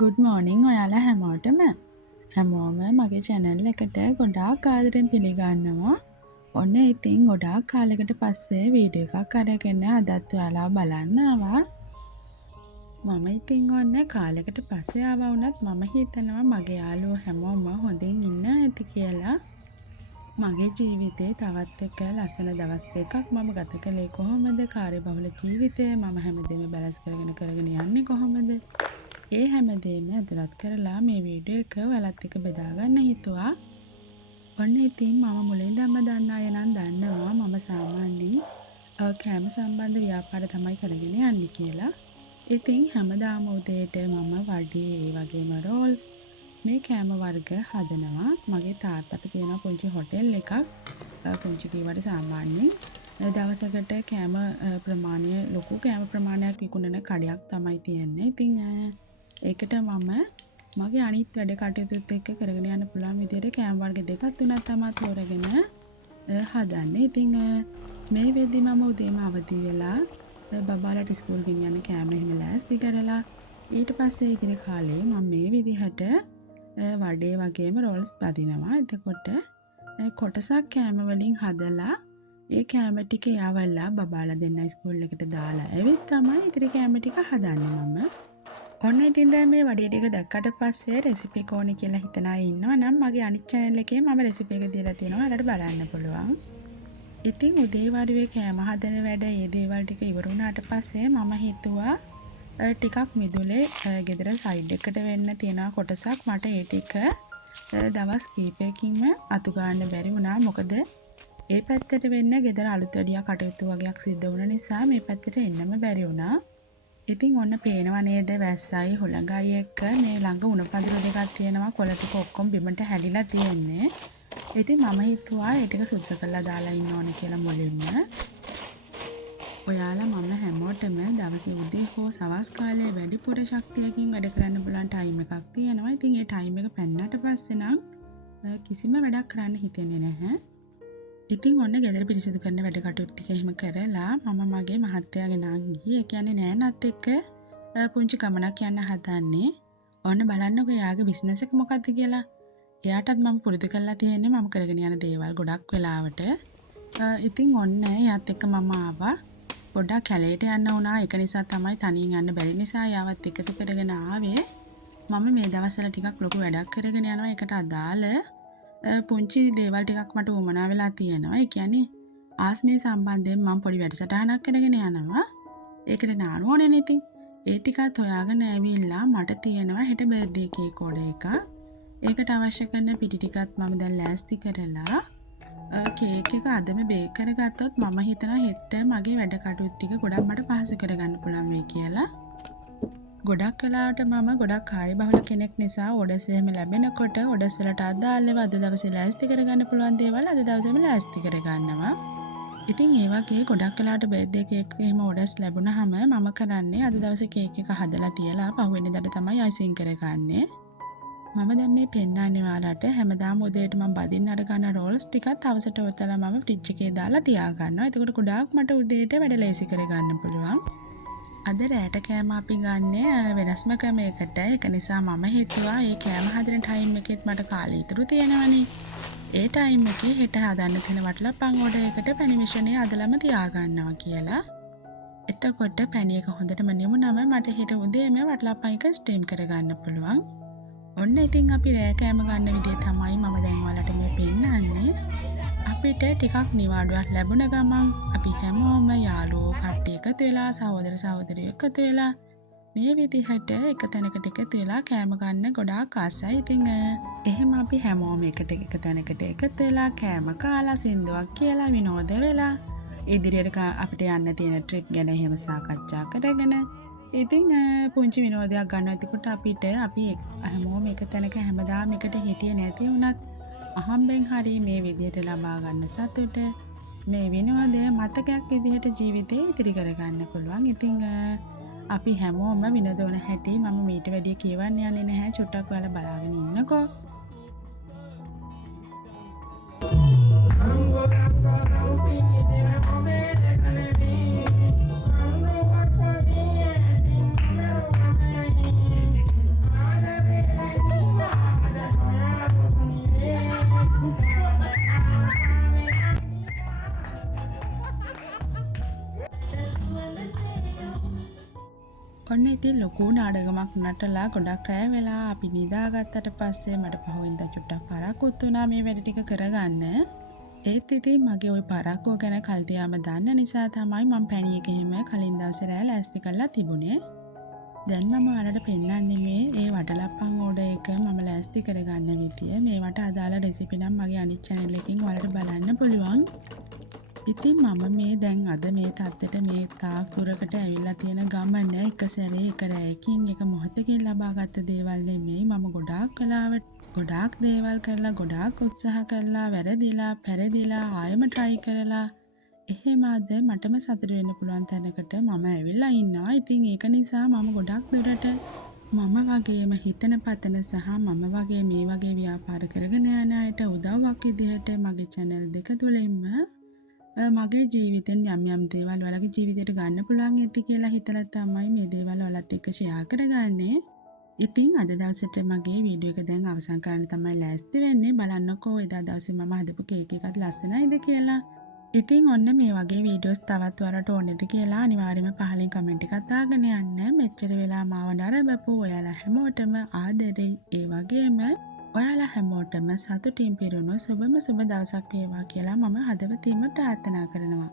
good morning ඔයාලා හැමෝටම හැමෝම මගේ channel එකට ගොඩාක් ආදරෙන් පිළිගන්නවා. ඔන්න ඉතින් ගොඩාක් කාලයකට පස්සේ වීඩියෝ එකක් අරගෙන අදත් ඔයාලා බලන්න ආවා. මම ඉතින් ඔන්න කාලයකට පස්සේ ආවා වුණත් මම හිතනවා මගේ යාළුවෝ හැමෝම හොඳින් ඉන්න ඇති කියලා. මගේ ජීවිතේ තවත් එක ලස්සන දවස් දෙකක් මම ගත කළේ කොහොමද? කාර්යබහුල ජීවිතේ මම හැමදේම බැලන්ස් කරගෙන යන්නේ කොහොමද? ඒ හැමදේම ඇතුළත් කරලා මේ වීඩියෝ එක ඔයාලත් එක්ක බෙදා ගන්න හිතුවා. ඔන්න ඉතින් මම මුලින්දම දන්න අය නම් දන්නවා මම සාමාන්‍යයෙන් කෑම සම්බන්ධ ව්‍යාපාර තමයි කරගෙන යන්නේ කියලා. ඉතින් හැමදාම උදේට මම වඩේ ඒ වගේම රෝල්ස් මේ කෑම වර්ග හදනවා. මගේ තාත්තට තියෙන පුංචි හොටෙල් එකක්. පුංචි කීවට සාමාන්‍යයෙන් දවසකට කෑම ප්‍රමාණය ලොකු කෑම ප්‍රමාණයක් විකුණන කඩයක් තමයි තියෙන්නේ. ඉතින් ඒකට මම මගේ අනිත් වැඩ කටයුතුත් එක්ක කරගෙන යන්න පුළුවන් විදිහට කෑම වර්ග දෙකක් තුනක් තමයි තෝරගෙන හදන්නේ. ඉතින් මේ වෙද්දි මම උදේම අවදි වෙලා බබාලට ස්කූල් ගෙනියන්න කෑම එහෙම ලෑස්ති කරලා ඊට පස්සේ ඉතිරි කාලේ මම මේ විදිහට වඩේ වගේම රෝල්ස් බදිනවා. එතකොට කොටසක් කෑම වලින් හදලා ඒ කෑම ටික යවලා බබාලා දෙන්න ස්කූල් එකට දාලා ඇවිත් තමයි ඉතිරි කෑම ටික හදන්නේ මම. ඔන්න ඉතින් දැන් මේ වඩේ ටික දැක්කට පස්සේ රෙසිපි එක ඕනේ කියලා හිතන අය ඉන්නවා නම් මගේ අනිත් channel එකේ මම රෙසිපි එක දීලා තියෙනවා. ඔයාලට බලන්න පුළුවන්. ඉතින් උදේ වරුවේ කෑම හදන වැඩ මේ දේවල් ටික ඉවර වුණාට පස්සේ මම හිතුවා ටිකක් මිදුලේ ගෙදර සයිඩ් එකට වෙන්න තියෙන කොටසක් මට ඒ ටික දවස් කීපයකින්ම අතු ගන්න බැරි වුණා. මොකද ඒ පැත්තට වෙන්න ගෙදර අලුත් වැඩියා කටයුතු වගේක් සිද්ධ වුණ නිසා මේ පැත්තට එන්නම බැරි වුණා. ඉතින් ඔන්න පේනවා නේද වැස්සයි හුළඟයි එක්ක මේ ළඟ උණ පඳුර දෙකක් තියෙනවා. කොළ ටික ඔක්කොම බිමට හැලිලා තියෙන්නේ. ඉතින් මම හිතුවා ඒ ටික සුද්ධ කරලා දාලා ඉන්න ඕනේ කියලා මුලින්ම. ඔයාලා මම හැමෝටම දවසේ උදේ හෝ සවස් කාලේ වැඩිපුර ශක්තියකින් වැඩ කරන්න පුළුවන් ටයිම් එකක් තියෙනවා. ඉතින් ඒ ටයිම් එක පැන්නට පස්සේ නම් කිසිම වැඩක් කරන්න හිතෙන්නේ නැහැ. ඉතින් ඔන්න ගෙදර පිරිසිදු කරන වැඩ කටයුතු ටික එහෙම කරලා මම මගේ මහත්තයා ගෙනාන් ගියේ. ඒ කියන්නේ නෑනත් එක්ක පුංචි ගමනක් යන්න හදන්නේ. ඔන්න බලන්නකෝ එයාගේ බිස්නස් එක මොකක්ද කියලා. එයාටත් මම පුරුදු කරලා තියෙන්නේ මම කරගෙන යන දේවල් ගොඩක් වෙලාවට. ඉතින් ඔන්න එයාත් එක්ක මම ආවා. පොඩ්ඩක් කැලේට යන්න වුණා. ඒක නිසා තමයි තනියෙන් යන්න බැරි නිසා යාවත් එකතු කරගෙන ආවේ. මම මේ දවස්වල ටිකක් ලොකු වැඩක් කරගෙන යනවා. ඒකට අදාළ පුංචි දේවල් ටිකක් මට උමනා වෙලා තියෙනවා. ඒ කියන්නේ ආස්මී සම්බන්ධයෙන් මම පොඩි වැඩසටහනක් කරගෙන යනවා. ඒකට නාන ඕනේ නේ ඉතින්. ඒ ටිකත් හොයාගෙන ඇවිල්ලා මට තියෙනවා හෙට බර්ත්ඩේ කේක් ඕඩර් එකක්. ඒකට අවශ්‍ය කරන පිටි ටිකත් මම දැන් ලෑස්ති කරලා කේක් එක අදම බේක් කරගත්තොත් මම හිතනවා හෙට මගේ වැඩ කටයුතු ටික ගොඩක් මට පහසු කරගන්න පුළුවන් වෙයි කියලා. ගොඩක් වෙලාවට මම ගොඩක් කාර්යබහුල කෙනෙක් නිසා ඕඩර්ස් එහෙම ලැබෙනකොට ඕඩර්ස් වලට අදාළව අද දවසේ ලෑස්ති කරගන්න පුළුවන් දේවල් අද දවසේම ලෑස්ති කරගන්නවා. ඉතින් ඒ වගේ ගොඩක් වෙලාවට බර්ත්ඩේ කේක් එහෙම ඕඩර්ස් ලැබුණාම මම කරන්නේ අද දවසේ කේක් එක හදලා තියලා පහුවෙනිදාට තමයි අයිසිං කරගන්නේ. මම දැන් මේ පෙන්නන්නේ ඔයාලට හැමදාම උදේට මම බදින්න අර ගන්න රෝල්ස් ටිකත් හවසට ඔතලා මම ෆ්‍රිජ් එකේ දාලා තියා ගන්නවා. එතකොට ගොඩාක් මට උදේට වැඩ ලේසි කරගන්න පුළුවන්. අද රැට කෑම අපි ගන්නේ වෙනස්ම ක්‍රමයකට. ඒක නිසා මම හිතුවා මේ කෑම හදන ටයිම් එකෙත් මට කාලය ඉතුරු තියෙනවනේ. ඒ ටයිම් එකේ හෙට හදන්න තියෙන වටලපන් ඕඩර් එකට පැණි මිශ්‍රණය අදලම තියා ගන්නවා කියලා. එතකොට පැණි එක හොඳටම නිමුනම මට හෙට උදේම වටලපන් එක ස්ටීම් කරගන්න පුළුවන්. ඔන්න ඉතින් අපි රෑ කෑම ගන්න විදිය තමයි මම දැන් ඔයාලට මේ පෙන්නන්නේ. අපිට ටිකක් නිවාඩුවක් ලැබුණ ගමන් අපි හැමෝම යාළුවෝ කට්ටිය එකතු වෙලා සහෝදර සහෝදරියෝ එකතු වෙලා මේ විදිහට එක තැනකට එකතු වෙලා කෑම ගන්න ගොඩාක් ආසයි. ඉතින් එහෙම අපි හැමෝම එක තැනකට එකතු වෙලා කෑම කාලා සින්දුවක් කියලා විනෝද වෙලා ඉදිරියට අපිට යන්න තියෙන ට්‍රිප් ගැන එහෙම සාකච්ඡා කරගෙන ඉතින් පුංචි විනෝදයක් ගන්න. එතකොට අපිට අපි හැමෝම එක තැනක හැමදාම එකට හිටියේ නැති වුණත් අහම්බෙන් හරි මේ විදිහට ලබා ගන්න සතුට මේ විනෝදය මතකයක් විදිහට ජීවිතේ ඉතිරි කරගන්න පුළුවන්. ඉතින් අපි හැමෝම විනෝද වන හැටි මම මීට වැඩිය කියවන්න යන්නේ නැහැ. චුට්ටක් ඔයාලා බලාගෙන ඉන්නකෝ. ඔන්න ඉතින් ලොකු නාඩගමක් නටලා ගොඩක් රැ වෙලා අපි නිදාගත්තට පස්සේ මට පහුවෙන්දා චුට්ටක් පරක්කුත් වුණා මේ වැඩ ටික කරගන්න. ඒත් ඉතින් මගේ ওই පරක්කුව ගැන කල්තියාම දන්න නිසා තමයි මම පැණි එක එහෙම කලින් දවසේ රැ ලෑස්ති කරලා තිබුණේ. දැන් මම ඔයාලට පෙන්නන්නේ මේ ඒ වටලප්පන් ඕඩර් එක මම ලෑස්ති කරගන්න විදිය. මේවට අදාළ රෙසිපි නම් මගේ අනිත් channel එකකින් ඔයාලට බලන්න පුළුවන්. ඉතින් මම මේ දැන් අද මේ තත්ත්වයට මේ තාක් දුරකට ඇවිල්ලා තියෙන ගමන එක සැරේ එක රැයකින් එක මොහොතකින් ලබාගත් දේවල් නෙමෙයි. මම ගොඩාක් දේවල් කරලා ගොඩාක් උත්සාහ කරලා වැරදිලා පෙරදිලා ආයෙම try කරලා එහෙම අද මටම සතුට වෙන්න පුළුවන් තැනකට මම ඇවිල්ලා ඉන්නවා. ඉතින් ඒක නිසා මම ගොඩාක් දුරට මම වගේම හිතන පතන සහ මම වගේ මේ වගේ ව්‍යාපාර කරගෙන යන අයට උදව්වක් විදිහට මගේ channel දෙක තුලින්ම මගේ ජීවිතෙන් යම් දේවල් ඔයාලගේ ජීවිතයට ගන්න පුළුවන් ඇති කියලා හිතලා තමයි මේ දේවල් ඔයාලත් එක්ක ෂෙයා කරගන්නේ. ඉතින් අද දවසට මගේ වීඩියෝ එක දැන් අවසන් කරන්න තමයි ලෑස්ති වෙන්නේ. බලන්නකෝ එදා දවසේ මම හදපු කේක් එකත් ලස්සනයිද කියලා. ඉතින් ඔන්න මේ වගේ වීඩියෝස් තවත් ඔයාලට ඕනේද කියලා අනිවාර්යයෙන්ම පහලින් කමෙන්ට් එකක් දාගෙන යන්න. මෙච්චර වෙලා මාව නරඹපු ඔයාලා හැමෝටම ආදරෙයි. ඒ වගේම ඔයාලා හැමෝටම සතුටින් පිරුණු සුබම සුබ දවසක් වේවා කියලා මම හදවතින්ම ප්‍රාර්ථනා කරනවා.